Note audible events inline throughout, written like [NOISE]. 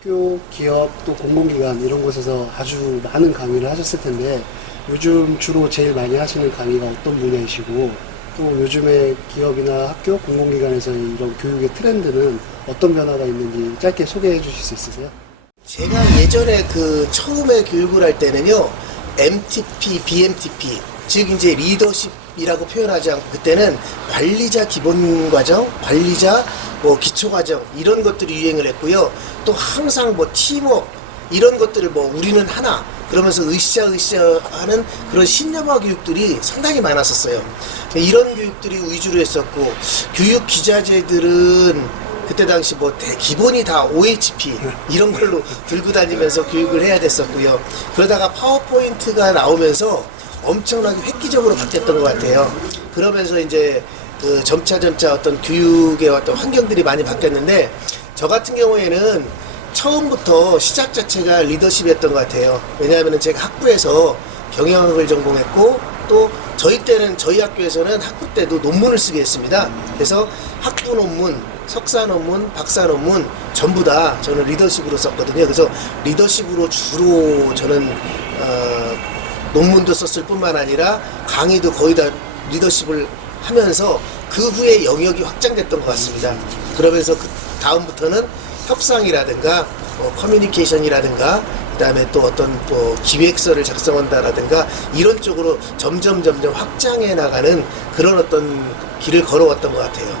학교, 기업, 또 공공기관 이런 곳에서 아주 많은 강의를 하셨을 텐데 요즘 주로 제일 많이 하시는 강의가 어떤 분야이시고 또 요즘에 기업이나 학교, 공공기관에서 이런 교육의 트렌드는 어떤 변화가 있는지 짧게 소개해 주실 수 있으세요? 제가 예전에 그 처음에 교육을 할 때는요, MTP, BMTP, 즉 이제 리더십이라고 표현하지 않고 그때는 관리자 기본 과정, 관리자 뭐 기초 과정 이런 것들이 유행을 했고요. 또 항상 뭐 팀워크 이런 것들을 뭐 우리는 하나 그러면서 으쌰으쌰 하는 그런 신념화 교육들이 상당히 많았었어요. 이런 교육들이 위주로 했었고 교육 기자재들은 그때 당시 뭐 대, 기본이 다 OHP 이런 걸로 들고 다니면서 교육을 해야 됐었고요. 그러다가 파워포인트가 나오면서 엄청나게 획기적으로 바뀌었던 것 같아요. 그러면서 이제 그 점차 점차 어떤 교육의 어떤 환경들이 많이 바뀌었는데 저 같은 경우에는 처음부터 시작 자체가 리더십이었던 것 같아요. 왜냐하면 제가 학부에서 경영학을 전공했고 또 저희 때는 저희 학교에서는 학부 때도 논문을 쓰게 했습니다. 그래서 학부 논문, 석사 논문, 박사 논문 전부 다 저는 리더십으로 썼거든요. 그래서 리더십으로 주로 저는 어, 논문도 썼을 뿐만 아니라 강의도 거의 다 리더십을 하면서 그 후에 영역이 확장됐던 것 같습니다. 그러면서 그 다음부터는 협상이라든가 뭐 커뮤니케이션이라든가 그다음에 또 어떤 뭐 기획서를 작성한다라든가 이런 쪽으로 점점 점점 확장해 나가는 그런 어떤 길을 걸어왔던 것 같아요.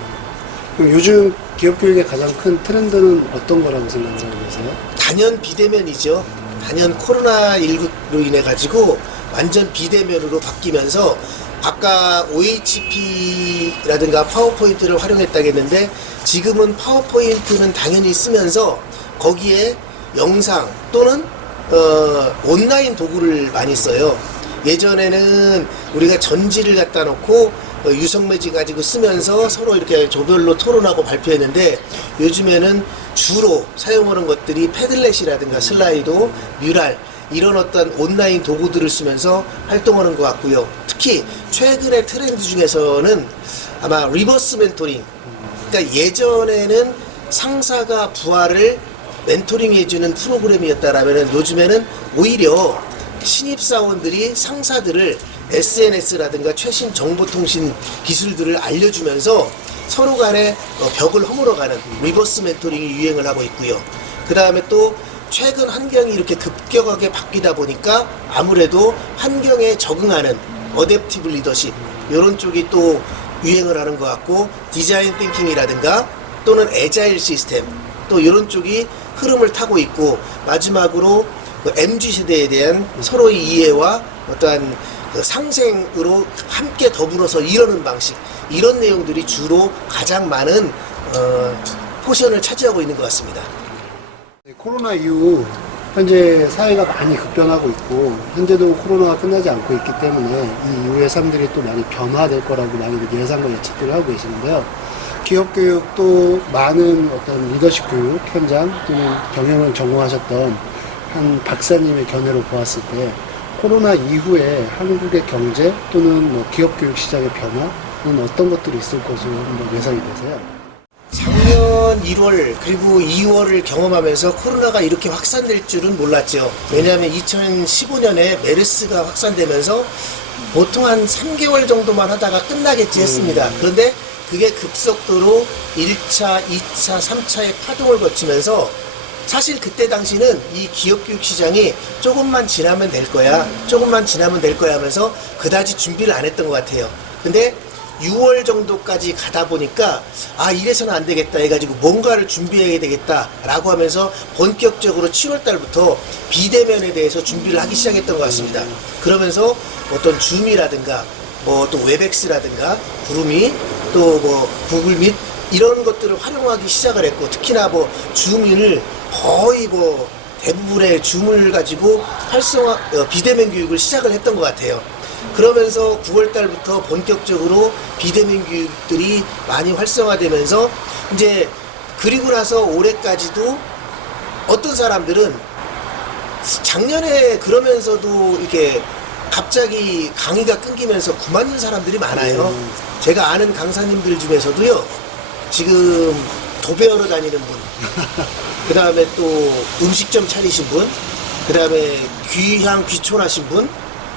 그럼 요즘 기업 교육의 가장 큰 트렌드는 어떤 거라고 생각을 하고 계세요? 단연 비대면이죠. 단연 코로나 19로 인해 가지고 완전 비대면으로 바뀌면서 아까 OHP라든가 파워포인트를 활용했다고 했는데 지금은 파워포인트는 당연히 쓰면서 거기에 영상 또는 어, 온라인 도구를 많이 써요. 예전에는 우리가 전지를 갖다 놓고 어, 유성매지 가지고 쓰면서 서로 이렇게 조별로 토론하고 발표했는데 요즘에는 주로 사용하는 것들이 패들렛이라든가 슬라이도, 뮤랄 이런 어떤 온라인 도구들을 쓰면서 활동하는 것 같고요. 특히 최근의 트렌드 중에서는 아마 리버스 멘토링. 그러니까 예전에는 상사가 부하를 멘토링 해주는 프로그램이었다라면 요즘에는 오히려 신입사원들이 상사들을 SNS라든가 최신 정보통신 기술들을 알려주면서 서로 간에 어, 벽을 허물어가는 리버스 멘토링이 유행을 하고 있고요. 그 다음에 또 최근 환경이 이렇게 급격하게 바뀌다 보니까 아무래도 환경에 적응하는 어댑티브 리더십 이런 쪽이 또 유행을 하는 것 같고 디자인 띵킹이라든가 또는 에자일 시스템 또 이런 쪽이 흐름을 타고 있고 마지막으로 그 MG 세대에 대한 서로의 이해와 어떠한 그 상생으로 함께 더불어서 이러는 방식 이런 내용들이 주로 가장 많은 어, 포션을 차지하고 있는 것 같습니다. 네, 코로나 이후 현재 사회가 많이 급변하고 있고 현재도 코로나가 끝나지 않고 있기 때문에 이 이후의 삶들이 또 많이 변화될 거라고 많이 예상과 예측들을 하고 계시는데요. 기업 교육도 많은 어떤 리더십 교육 현장 또는 경영을 전공하셨던 한 박사님의 견해로 보았을 때 코로나 이후에 한국의 경제 또는 뭐 기업 교육 시장의 변화는 어떤 것들이 있을 것으로 예상이 되세요? 작년 1월 그리고 2월을 경험하면서 코로나가 이렇게 확산될 줄은 몰랐죠. 왜냐하면 2015년에 메르스가 확산되면서 보통 한 3개월 정도만 하다가 끝나겠지 했습니다. 그런데 그게 급속도로 1차, 2차, 3차의 파동을 거치면서 사실 그때 당시는 이 기업교육 시장이 조금만 지나면 될 거야, 조금만 지나면 될 거야 하면서 그다지 준비를 안 했던 것 같아요. 근데 6월 정도까지 가다 보니까 아 이래서는 안 되겠다 해가지고 뭔가를 준비해야 되겠다라고 하면서 본격적으로 7월 달부터 비대면에 대해서 준비를 하기 시작했던 것 같습니다. 그러면서 어떤 줌이라든가 뭐 또 웹엑스라든가 구름이 또 뭐 구글 밋 이런 것들을 활용하기 시작을 했고 특히나 뭐 줌을 거의 뭐 대부분의 줌을 가지고 활성화 어, 비대면 교육을 시작을 했던 것 같아요. 그러면서 9월 달부터 본격적으로 비대면 교육들이 많이 활성화되면서 이제 그리고 나서 올해까지도 어떤 사람들은 작년에 그러면서도 이렇게 갑자기 강의가 끊기면서 그만둔 사람들이 많아요. 제가 아는 강사님들 중에서도요, 지금 도배하러 다니는 분, [LAUGHS] 그 다음에 또 음식점 차리신 분, 그 다음에 귀향 귀촌하신 분,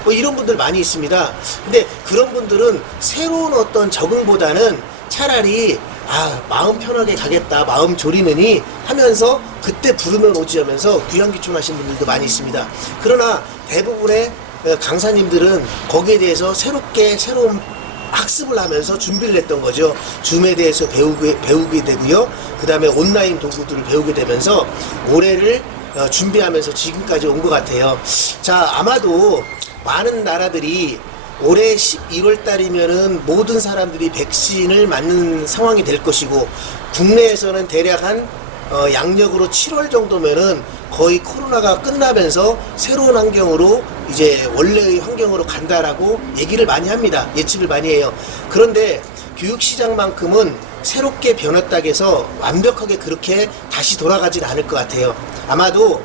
뭐 이런 분들 많이 있습니다. 근데 그런 분들은 새로운 어떤 적응보다는 차라리 아 마음 편하게 가겠다 마음 졸이느니 하면서 그때 부르면 오지 하면서 귀향 귀촌 하신 분들도 많이 있습니다. 그러나 대부분의 어, 강사님들은 거기에 대해서 새롭게 새로운 학습을 하면서 준비를 했던 거죠. 줌에 대해서 배우게, 배우게 되고요. 그 다음에 온라인 도구들을 배우게 되면서 올해를 어, 준비하면서 지금까지 온 것 같아요. 자, 아마도 많은 나라들이 올해 11월 달이면은 모든 사람들이 백신을 맞는 상황이 될 것이고 국내에서는 대략 한 어, 양력으로 7월 정도면은 거의 코로나가 끝나면서 새로운 환경으로 이제 원래의 환경으로 간다라고 얘기를 많이 합니다. 예측을 많이 해요. 그런데 교육시장만큼은 새롭게 변했다고 해서 완벽하게 그렇게 다시 돌아가진 않을 것 같아요. 아마도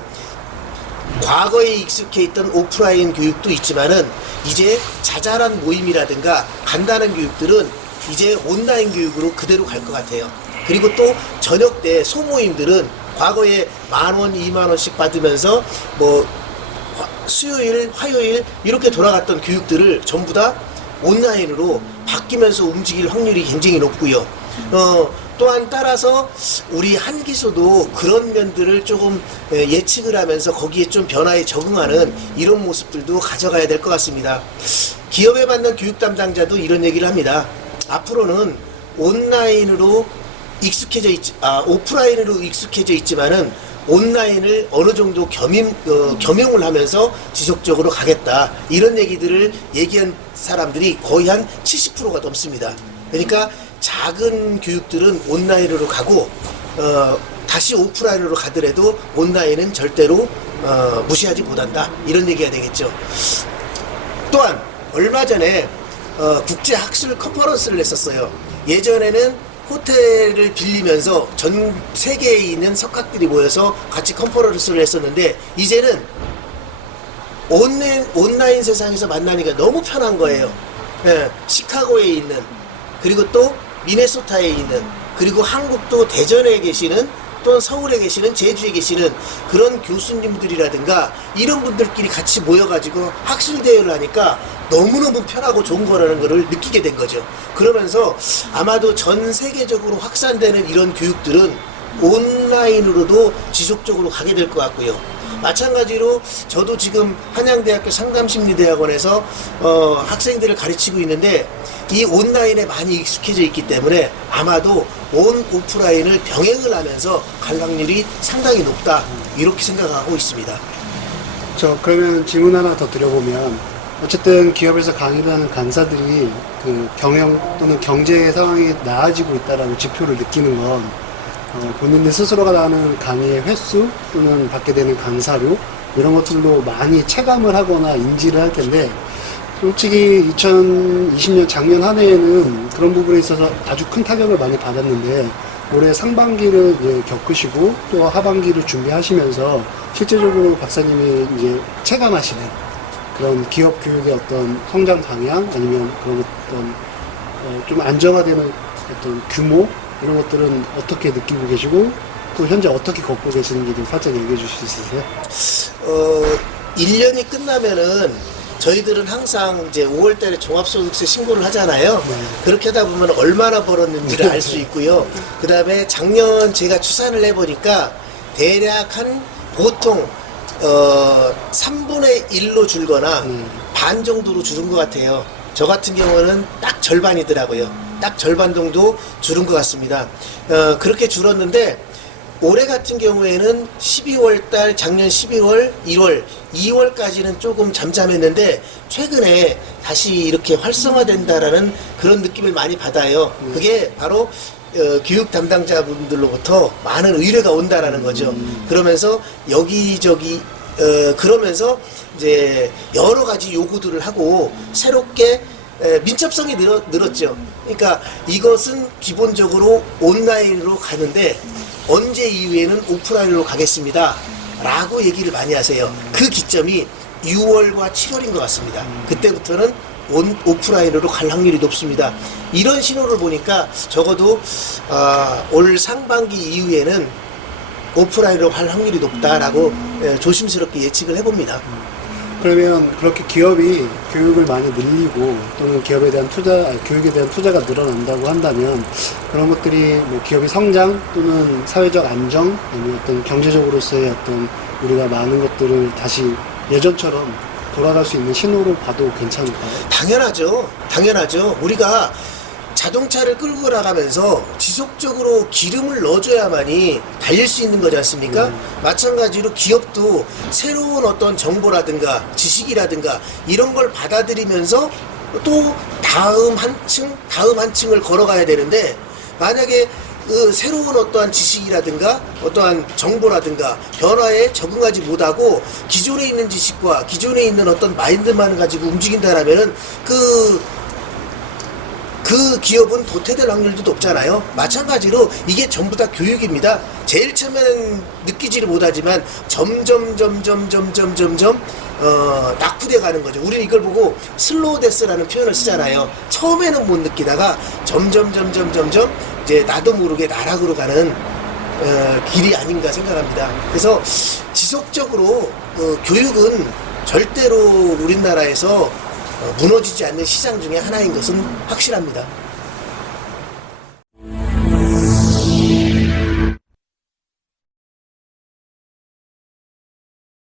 과거에 익숙해 있던 오프라인 교육도 있지만은 이제 자잘한 모임이라든가 간단한 교육들은 이제 온라인 교육으로 그대로 갈 것 같아요. 그리고 또 저녁 때 소모임들은 과거에 만 원, 이만 원씩 받으면서 뭐 화- 수요일, 화요일 이렇게 돌아갔던 교육들을 전부 다 온라인으로 바뀌면서 움직일 확률이 굉장히 높고요. 어, 또한 따라서 우리 한기소도 그런 면들을 조금 예, 예측을 하면서 거기에 좀 변화에 적응하는 이런 모습들도 가져가야 될 것 같습니다. 기업에 받는 교육 담당자도 이런 얘기를 합니다. 앞으로는 온라인으로 익숙해져 있, 아, 오프라인으로 익숙해져 있지만은 온라인을 어느 정도 겸임, 어, 겸용을 하면서 지속적으로 가겠다. 이런 얘기들을 얘기한 사람들이 거의 한 70%가 넘습니다. 그러니까 작은 교육들은 온라인으로 가고, 어, 다시 오프라인으로 가더라도 온라인은 절대로 어, 무시하지 못한다. 이런 얘기가 되겠죠. 또한 얼마 전에 어, 국제 학술 컨퍼런스를 했었어요. 예전에는 호텔을 빌리면서 전 세계에 있는 석학들이 모여서 같이 컨퍼런스를 했었는데 이제는 온라인, 온라인 세상에서 만나니까 너무 편한 거예요. 예, 시카고에 있는 그리고 또 미네소타에 있는 그리고 한국도 대전에 계시는 또는 서울에 계시는 제주에 계시는 그런 교수님들이라든가 이런 분들끼리 같이 모여가지고 학술 대회를 하니까 너무너무 편하고 좋은 거라는 거를 느끼게 된 거죠. 그러면서 아마도 전 세계적으로 확산되는 이런 교육들은 온라인으로도 지속적으로 가게 될 것 같고요. 마찬가지로 저도 지금 한양대학교 상담심리대학원에서 어, 학생들을 가르치고 있는데 이 온라인에 많이 익숙해져 있기 때문에 아마도 온 오프라인을 병행을 하면서 갈 확률이 상당히 높다 이렇게 생각하고 있습니다. 저 그러면 질문 하나 더 드려보면 어쨌든 기업에서 강의를 하는 간사들이 그 경영 또는 경제 상황이 나아지고 있다라고 지표를 느끼는 건 어, 본인들 스스로가 나가는 강의의 횟수 또는 받게 되는 강사료 이런 것들로 많이 체감을 하거나 인지를 할 텐데 솔직히 2020년 작년 한 해에는 그런 부분에 있어서 아주 큰 타격을 많이 받았는데 올해 상반기를 이제 겪으시고 또 하반기를 준비하시면서 실제적으로 박사님이 이제 체감하시는 그런 기업 교육의 어떤 성장 방향 아니면 그런 어떤 어, 좀 안정화되는 어떤 규모 이런 것들은 어떻게 느끼고 계시고 또 현재 어떻게 걷고 계시는지 좀 살짝 얘기해 주실 수 있으세요? 어, 1년이 끝나면은 저희들은 항상 이제 5월 달에 종합소득세 신고를 하잖아요. 네. 그렇게 하다 보면 얼마나 벌었는지를 알 수 있고요. 그 다음에 작년 제가 추산을 해보니까 대략 한 보통 어, 3분의 1로 줄거나 음. 반 정도로 줄은 것 같아요. 저 같은 경우는 딱 절반이더라고요. 딱 절반 정도 줄은 것 같습니다. 어, 그렇게 줄었는데 올해 같은 경우에는 12월 달, 작년 12월, 1월, 2월까지는 조금 잠잠했는데 최근에 다시 이렇게 활성화된다라는 그런 느낌을 많이 받아요. 그게 바로 어, 교육 담당자분들로부터 많은 의뢰가 온다라는 거죠. 그러면서 여기저기 어, 그러면서 이제 여러 가지 요구들을 하고 새롭게 에, 민첩성이 늘어, 늘었죠. 그러니까 이것은 기본적으로 온라인으로 가는데 언제 이후에는 오프라인으로 가겠습니다. 라고 얘기를 많이 하세요. 그 기점이 6월과 7월인 것 같습니다. 그때부터는 온, 오프라인으로 갈 확률이 높습니다. 이런 신호를 보니까 적어도 아, 올 상반기 이후에는 오프라인으로 갈 확률이 높다라고 예, 조심스럽게 예측을 해봅니다. 그러면 그렇게 기업이 교육을 많이 늘리고 또는 기업에 대한 투자, 아니, 교육에 대한 투자가 늘어난다고 한다면 그런 것들이 뭐 기업의 성장 또는 사회적 안정 아니면 어떤 경제적으로서의 어떤 우리가 많은 것들을 다시 예전처럼 돌아갈 수 있는 신호로 봐도 괜찮을까요? 당연하죠. 당연하죠. 우리가 자동차를 끌고 나가면서 지속적으로 기름을 넣어줘야만이 달릴 수 있는 거지 않습니까? 음. 마찬가지로 기업도 새로운 어떤 정보라든가 지식이라든가 이런 걸 받아들이면서 또 다음 한층, 다음 한층을 걸어가야 되는데 만약에 그 새로운 어떠한 지식이라든가 어떠한 정보라든가 변화에 적응하지 못하고 기존에 있는 지식과 기존에 있는 어떤 마인드만 가지고 움직인다라면은 그, 그 기업은 도태될 확률도 높잖아요. 마찬가지로 이게 전부 다 교육입니다. 제일 처음에는 느끼지를 못하지만 점점, 점점, 점점, 점점, 어, 낙후돼 가는 거죠. 우리는 이걸 보고 슬로우 데스라는 표현을 쓰잖아요. 처음에는 못 느끼다가 점점, 점점, 점점 이제 나도 모르게 나락으로 가는 어, 길이 아닌가 생각합니다. 그래서 지속적으로 어, 교육은 절대로 우리나라에서 어, 무너지지 않는 시장 중에 하나인 것은 확실합니다.